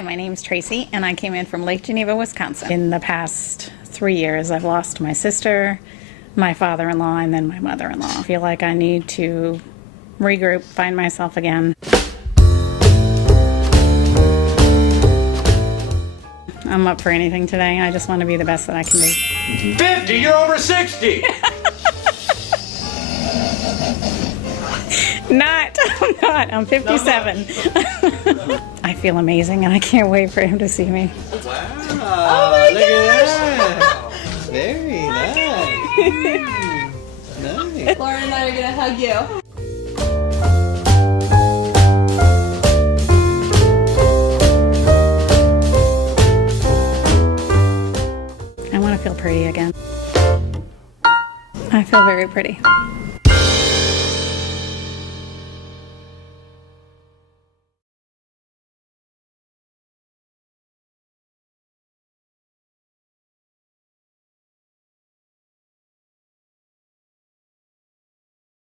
Hi, my name's Tracy, and I came in from Lake Geneva, Wisconsin. In the past 3 years, I've lost my sister, my father-in-law, and then my mother-in-law. I feel like I need to regroup, find myself again. I'm up for anything today. I just want to be the best that I can be. 50, you're over 60! I'm not. I'm 57. I feel amazing, and I can't wait for him to see me. Wow! Look at that! Very nice. Nice. Laura and I are gonna hug you. I want to feel pretty again. I feel very pretty.